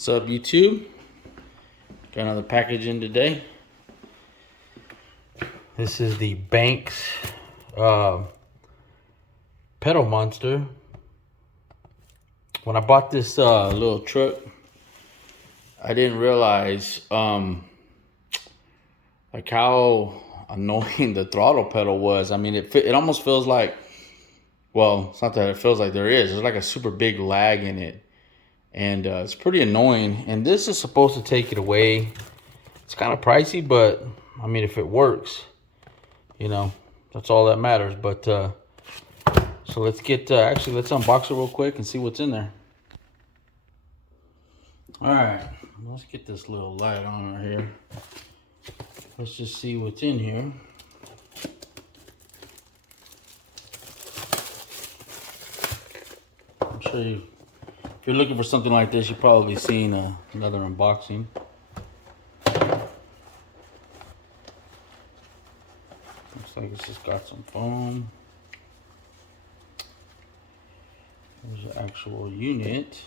What's up, YouTube? Got another package in today. This is the Banks pedal monster. When I bought this little truck, I didn't realize like how annoying the throttle pedal was. I mean, it almost feels like, well, it's not that it feels like there is. There's like a super big lag in it. And it's pretty annoying. And this is supposed to take it away. It's kind of pricey, but I mean, if it works, you know, that's all that matters. But so let's get, actually, let's unbox it real quick and see what's in there. All right, let's get this little light on right here. Let's just see what's in here. I'm sure you, if you're looking for something like this, you've probably seen another unboxing. Looks like it's just got some foam. There's the actual unit.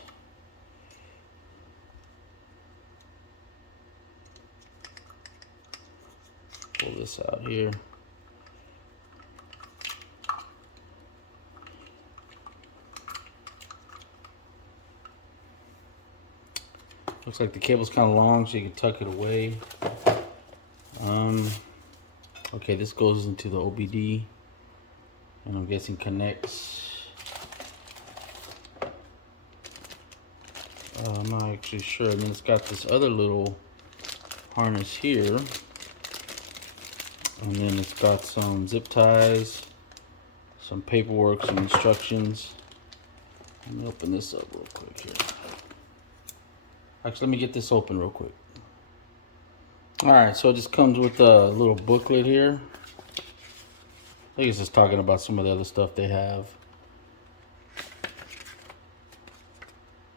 Pull this out here. Looks like the cable's kind of long, so you can tuck it away. Okay, this goes into the OBD, and I'm guessing connects. I'm not actually sure. And then it's got this other little harness here, and then it's got some zip ties, some paperwork, some instructions. Let me open this up real quick here. Actually, let me get this open real quick. All right, so it just comes with a little booklet here. I think it's just talking about some of the other stuff they have.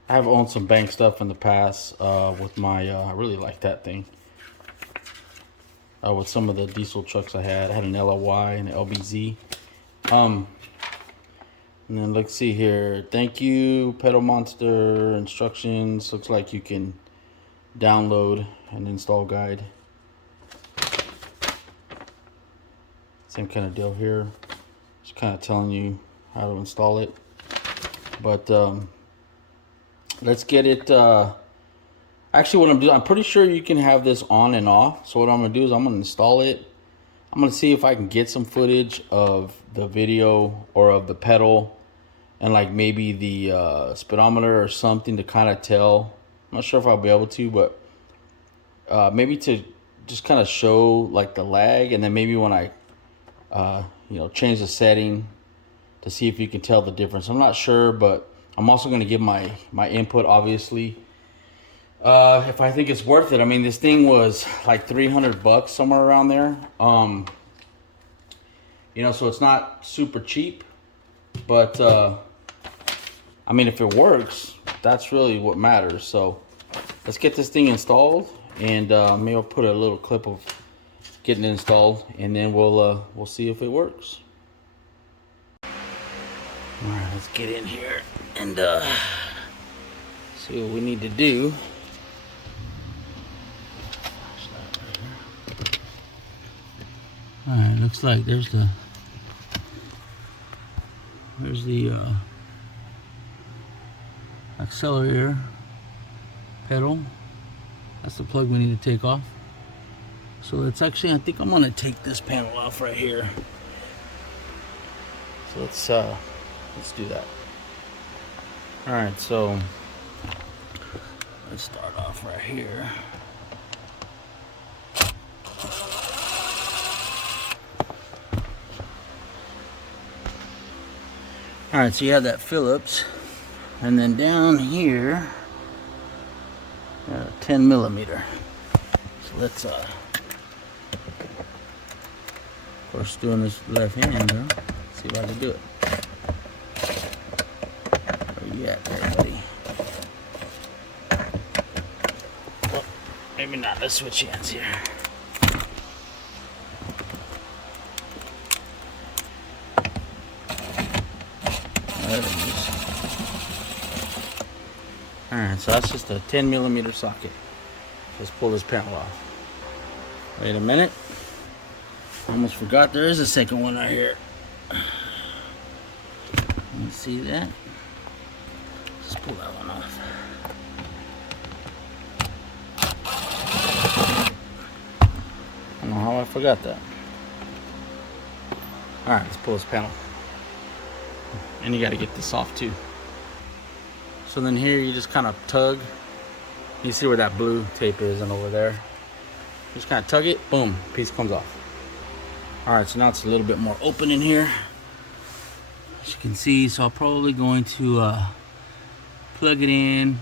I have owned some bank stuff in the past with my, I really like that thing. With some of the diesel trucks I had an LLY and an LBZ. And then let's see here. Thank you, Pedal Monster instructions. Looks like you can download an install guide. Same kind of deal here. Just kind of telling you how to install it. But let's get it. Actually, what I'm doing, I'm pretty sure you can have this on and off. So what I'm gonna do is I'm gonna install it. I'm gonna see if I can get some footage of the video or of the pedal and like maybe the speedometer or something to kind of tell. I'm not sure if I'll be able to, but maybe to just kind of show like the lag, and then maybe when I you know, change the setting to see if you can tell the difference. I'm not sure, but I'm also going to give my input, obviously, if I think it's worth it. I mean, this thing was like $300 somewhere around there. You know, so it's not super cheap, but I mean, if it works, that's really what matters. So let's get this thing installed, and maybe I'll put a little clip of getting it installed, and then we'll see if it works. All right, let's get in here and see what we need to do. All right, looks like there's the accelerator pedal. That's the plug we need to take off. So let's actually, I think I'm gonna take this panel off right here. So let's do that. All right, so let's start off right here. All right, so you have that Phillips, and then down here, 10 millimeter. So let's of course, doing this left hand, though. See if I can do it. Where you at there, buddy? Well, maybe not. Let's switch hands here. There it is. Alright, so that's just a 10mm socket. Let's pull this panel off. Wait a minute. Almost forgot there is a second one right here. You see that? Let's pull that one off. I don't know how I forgot that. Alright, let's pull this panel. And you gotta get this off too. So then here you just kind of tug. You see where that blue tape is and over there. Just kind of tug it, boom, piece comes off. Alright, so now it's a little bit more open in here. As you can see, so I'm probably going to plug it in,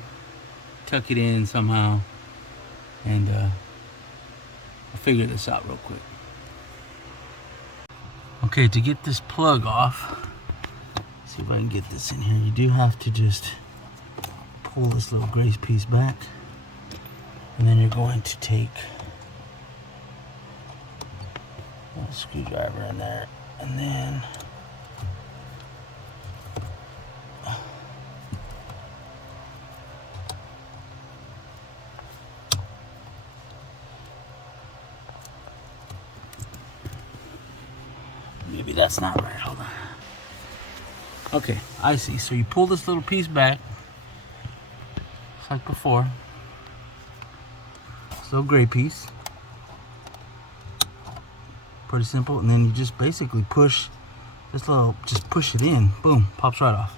tuck it in somehow, and I'll figure this out real quick. Okay, to get this plug off, see if I can get this in here. You do have to just pull this little gray piece back, and then you're going to take a screwdriver in there, and then maybe that's not right. Hold on. Okay, I see. So you pull this little piece back, just like before. This little gray piece. Pretty simple. And then you just basically push this little, just push it in. Boom, pops right off.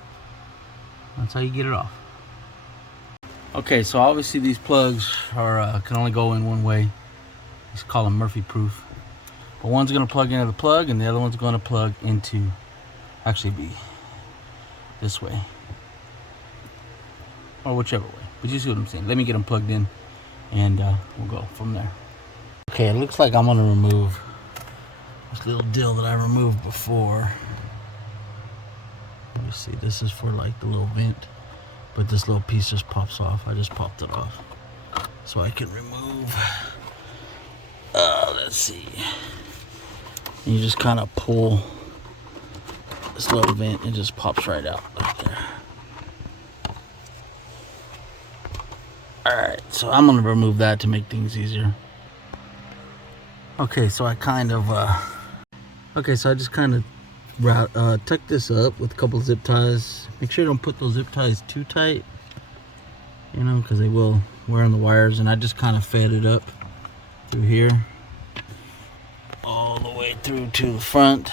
That's how you get it off. Okay, so obviously these plugs are can only go in one way. Let's call them Murphy proof. But one's gonna plug into the plug, and the other one's gonna plug into, actually be this way, or whichever way. But you see what I'm saying. Let me get them plugged in, and we'll go from there. Okay, it looks like I'm gonna remove this little deal that I removed before. Let me see. This is for like the little vent, but this little piece just pops off. I just popped it off, so I can remove. Let's see. And you just kind of pull this little vent, it just pops right out right there. Alright, so I'm gonna remove that to make things easier. Okay, so I kind of just kind of tuck this up with a couple of zip ties. Make sure you don't put those zip ties too tight, you know, because they will wear on the wires. And I just kind of fed it up through here, all the way through to the front,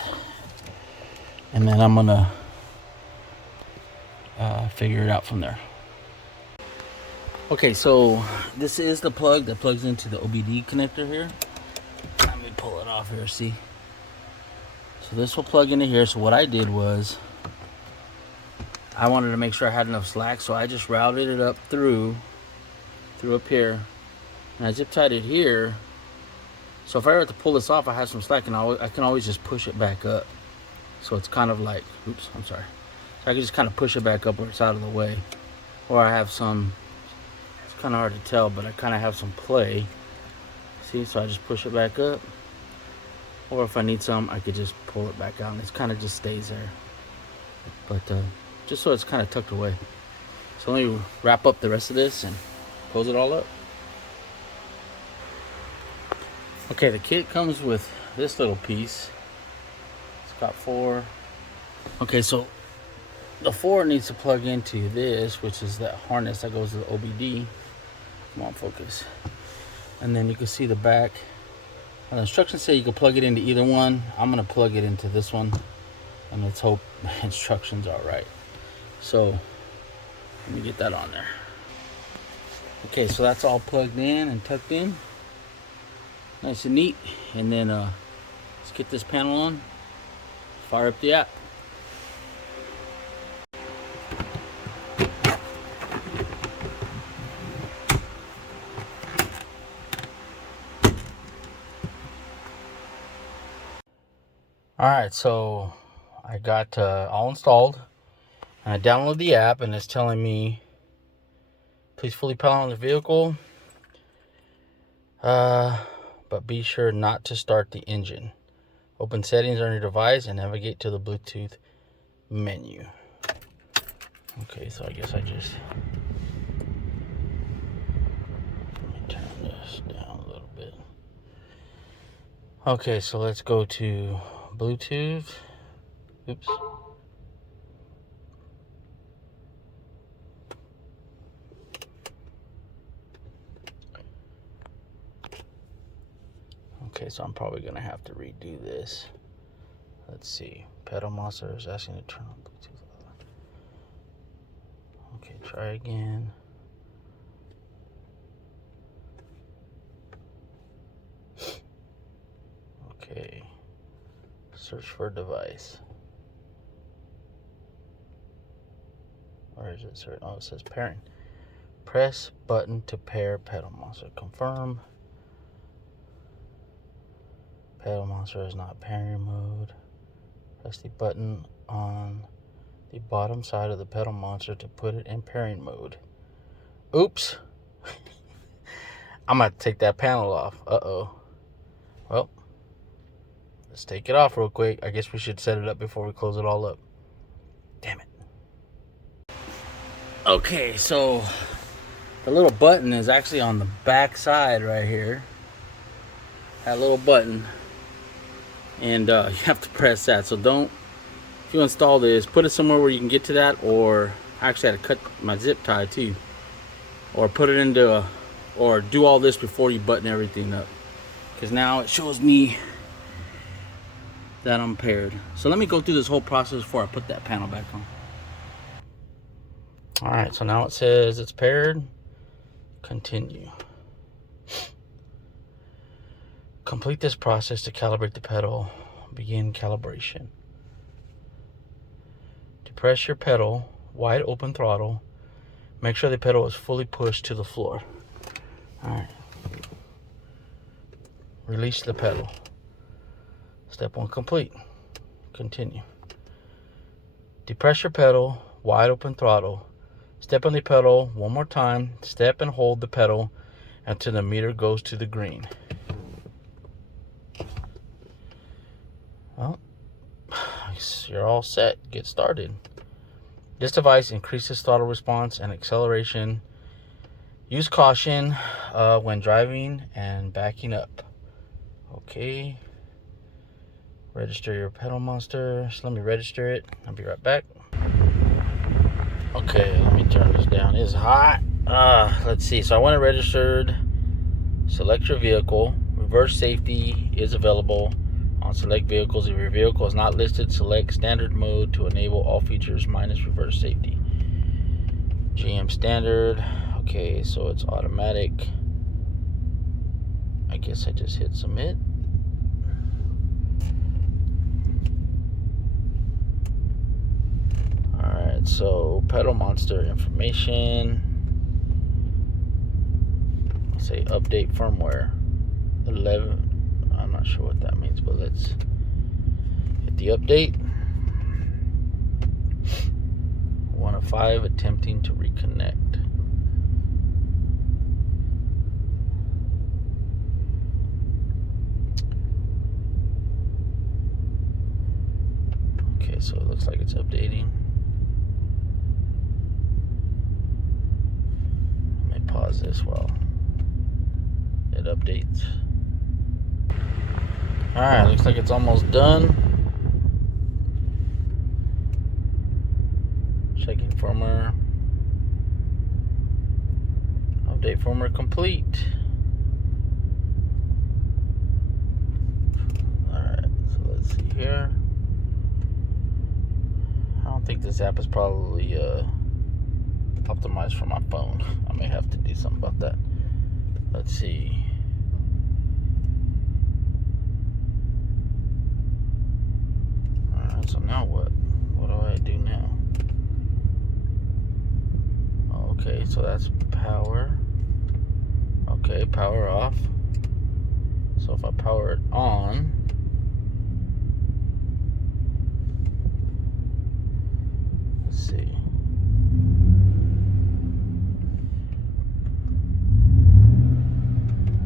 and then I'm gonna figure it out from there. Okay, so this is the plug that plugs into the OBD connector here. Let me pull it off here, see? So this will plug into here. So what I did was, I wanted to make sure I had enough slack, so I just routed it up through up here, and I zip tied it here. So if I were to pull this off, I have some slack, and I can always just push it back up. So it's kind of like, oops, I'm sorry. So I can just kind of push it back up where it's out of the way. Or I have some, it's kind of hard to tell, but I kind of have some play. See, so I just push it back up. Or if I need some, I could just pull it back out, and it kind of just stays there. But just so it's kind of tucked away. So let me wrap up the rest of this and close it all up. Okay, the kit comes with this little piece. It's got 4. Okay, so the 4 needs to plug into this, which is that harness that goes to the OBD. Come on, focus. And then you can see the back. And the instructions say you can plug it into either one. I'm gonna plug it into this one, and let's hope the instructions are right. So let me get that on there. Okay, so that's all plugged in and tucked in. Nice and neat. And then let's get this panel on. Fire up the app. Alright, so I got all installed, and I downloaded the app, and it's telling me, please fully power on the vehicle, but be sure not to start the engine. Open settings on your device and navigate to the Bluetooth menu. Okay, so I guess I just Okay, so let's go to Bluetooth. Oops. Okay, so I'm probably gonna have to redo this. Let's see. Pedal Monster is asking to turn on Bluetooth. Okay, try again. Okay. Search for device. Or is it search? Oh, it says pairing. Press button to pair Pedal Monster. Confirm. Pedal Monster is not pairing mode. Press the button on the bottom side of the Pedal Monster to put it in pairing mode. Oops. I'm going to take that panel off. Uh-oh. Well, let's take it off real quick. I guess we should set it up before we close it all up. Damn it. Okay, so the little button is actually on the back side right here. That little button. And you have to press that. So don't, if you install this, put it somewhere where you can get to that, or I actually had to cut my zip tie too. Or put it into or do all this before you button everything up. Because now it shows me that I'm paired. So let me go through this whole process before I put that panel back on. Alright, so now it says it's paired. Continue. Complete this process to calibrate the pedal. Begin calibration. To press your pedal, wide open throttle. Make sure the pedal is fully pushed to the floor. Alright. Release the pedal. Step 1 complete. Continue. Depress your pedal, wide open throttle. Step on the pedal one more time. Step and hold the pedal until the meter goes to the green. Well, you're all set. Get started. This device increases throttle response and acceleration. Use caution when driving and backing up. Okay. Register your Pedal Monster. So let me register it. I'll be right back. Okay, let me turn this down. It's hot. Let's see. So I want it registered. Select your vehicle. Reverse safety is available on select vehicles. If your vehicle is not listed, select standard mode to enable all features minus reverse safety. GM standard. Okay, so it's automatic. I guess I just hit submit. Alright, so Pedal Monster information. Let's say update firmware 11. I'm not sure what that means, but let's hit the update. 1 of 5 attempting to reconnect. Okay, so it looks like it's updating. Let me pause this while it updates. Alright, looks like it's almost done. Checking firmware. Update firmware complete. Alright, so let's see here. I don't think this app is probably optimized for my phone. I may have to do something about that. Let's see. Alright, so now what? What do I do now? Okay, so that's power. Okay, power off. So if I power it on, let's see.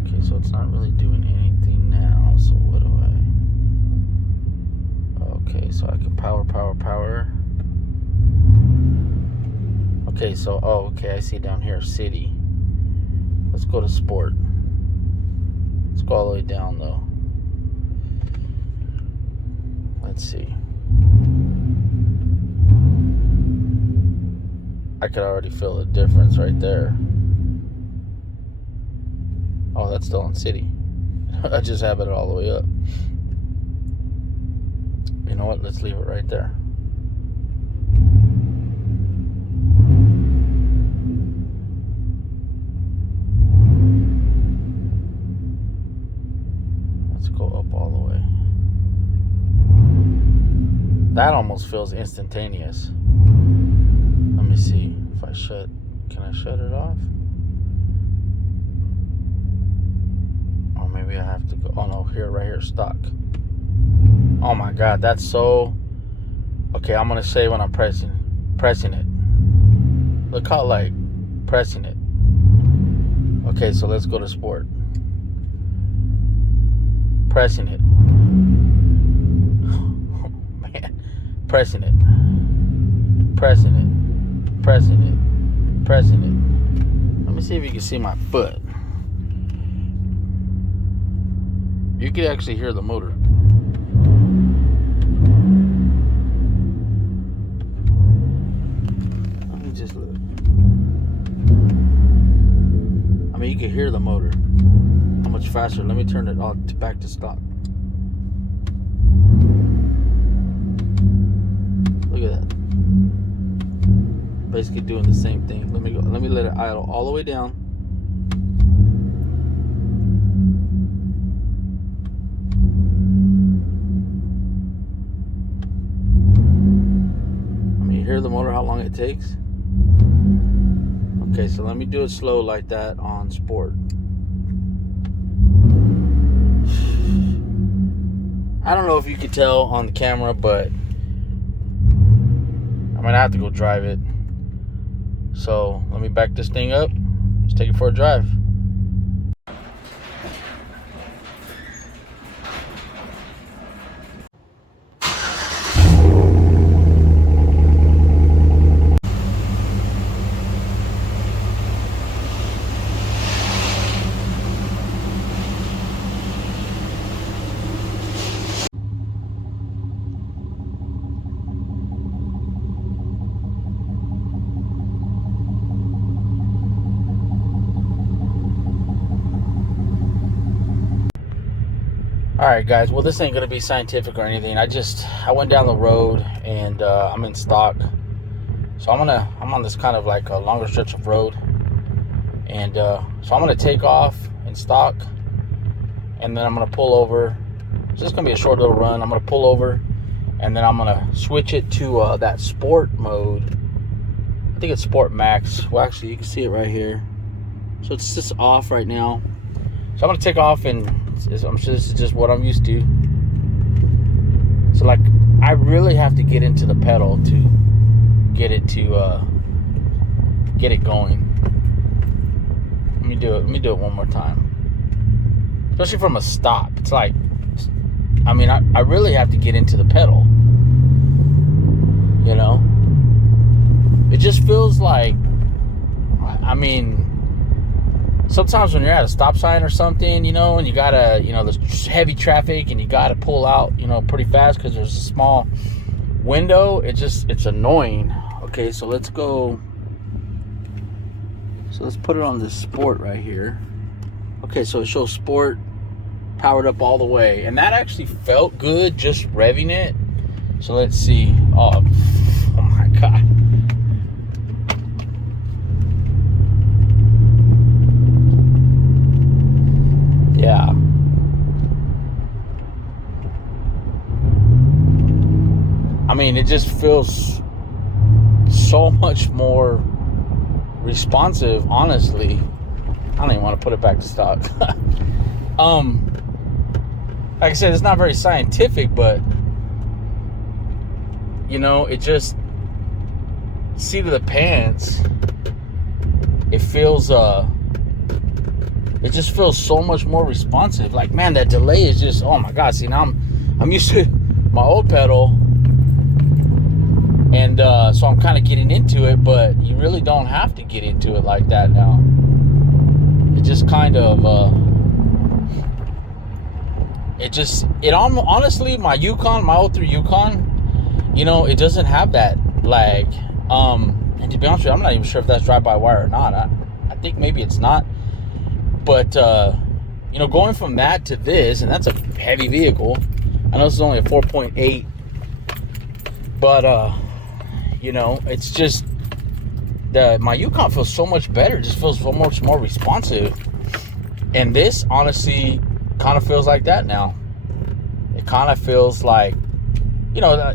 Okay, so it's not really doing anything now. So what do I? Okay, so I can power. Okay, so okay, I see down here city. Let's go to sport. Let's go all the way down though. Let's see. I could already feel the difference right there. Oh, that's still in city. I just have it all the way up. You know what? Let's leave it right there. Let's go up all the way. That almost feels instantaneous. Let me see if I shut. Can I shut it off? Or maybe I have to go. Oh no, here, right here, stock. Oh my God, that's so. Okay, I'm gonna say when I'm pressing it. Look how like pressing it. Okay, so let's go to sport. Pressing it. Oh, man, pressing it. Pressing it. Pressing it. Pressing it. Let me see if you can see my foot. You can actually hear the motor. Let me just look. I mean, you can hear the motor. How much faster? Let me turn it on back to stock. Look at that. Basically doing the same thing. Let me go. Let me let it idle all the way down. I mean, you hear the motor, how long it takes? Okay, so let me do it slow like that on sport. I don't know if you could tell on the camera, but I'm gonna have to go drive it. So let me back this thing up. Let's take it for a drive. Alright guys, well this ain't gonna be scientific or anything. I went down the road and I'm in stock. So I'm on this kind of like a longer stretch of road. And so I'm gonna take off in stock and then I'm gonna pull over. It's just gonna be a short little run. I'm gonna pull over and then I'm gonna switch it to that sport mode. I think it's Sport Max. Well actually you can see it right here. So it's just off right now. So I'm gonna take off and I'm sure this is just what I'm used to. So like I really have to get into the pedal to get it going. Let me do it one more time. Especially from a stop. It's like, I mean, I really have to get into the pedal. You know? It just feels like, I mean, sometimes when you're at a stop sign or something, you know, and you gotta, you know, there's heavy traffic and you gotta pull out, you know, pretty fast because there's a small window. It's annoying. Okay, so let's go. So let's put it on this sport right here. Okay, so it shows sport powered up all the way, and that actually felt good just revving it. So let's see. Oh my God. Yeah. I mean, it just feels so much more responsive, honestly. I don't even want to put it back to stock. Like I said, it's not very scientific, but you know, it just, seat of the pants, it feels it just feels so much more responsive. Like, man, that delay is just, oh my God. See, now I'm used to my old pedal, and so I'm kind of getting into it, but you really don't have to get into it like that now. It just kind of Honestly, my Yukon, my 03 Yukon, you know, it doesn't have that lag. And to be honest with you, I'm not even sure if that's drive-by-wire or not. I think maybe it's not. But, you know, going from that to this, and that's a heavy vehicle. I know this is only a 4.8. But, you know, it's just, my Yukon feels so much better. It just feels so much more responsive. And this, honestly, kind of feels like that now. It kind of feels like, you know,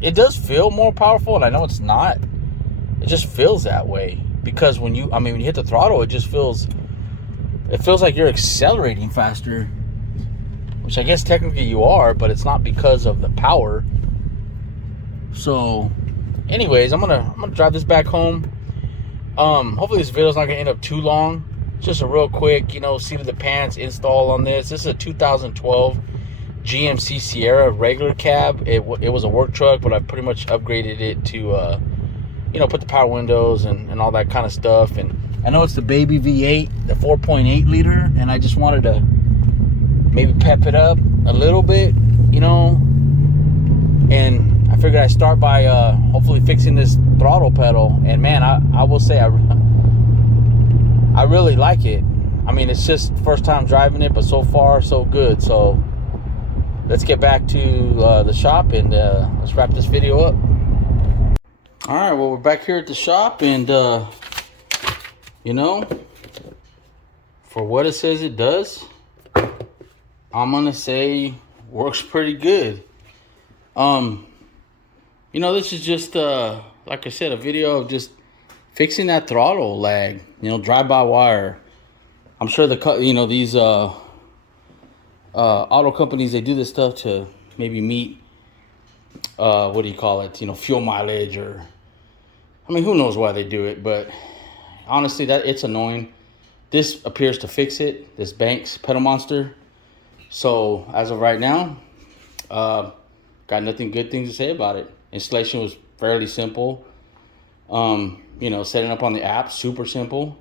it does feel more powerful, and I know it's not. It just feels that way because when you hit the throttle, it feels like you're accelerating faster, which I guess technically you are, but it's not because of the power. So, anyways, I'm gonna drive this back home. Hopefully this video's not gonna end up too long. Just a real quick, you know, seat of the pants install on this. This is a 2012 GMC Sierra regular cab. It was a work truck, but I pretty much upgraded it to, you know, put the power windows and all that kind of stuff. And I know it's the baby V8, the 4.8 liter, and I just wanted to maybe pep it up a little bit, you know. And I figured I'd start by hopefully fixing this throttle pedal. And man, I will say I really like it. I mean, it's just first time driving it, but so far so good. So let's get back to the shop and let's wrap this video up. All right, well, we're back here at the shop, and you know, for what it says it does, I'm gonna say works pretty good. You know, this is just like I said, a video of just fixing that throttle lag, you know, drive-by-wire. I'm sure these auto companies, they do this stuff to maybe meet what do you call it, you know, fuel mileage, or I mean, who knows why they do it. But honestly, that it's annoying. This appears to fix it, this Banks pedal monster. So as of right now, got nothing good things to say about it. Installation was fairly simple. You know, setting up on the app, super simple,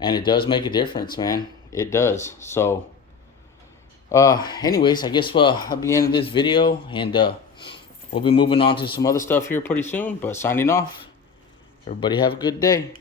and it does make a difference, man. It does. So anyways, I guess I'll be ending this video, and we'll be moving on to some other stuff here pretty soon. But signing off, everybody have a good day.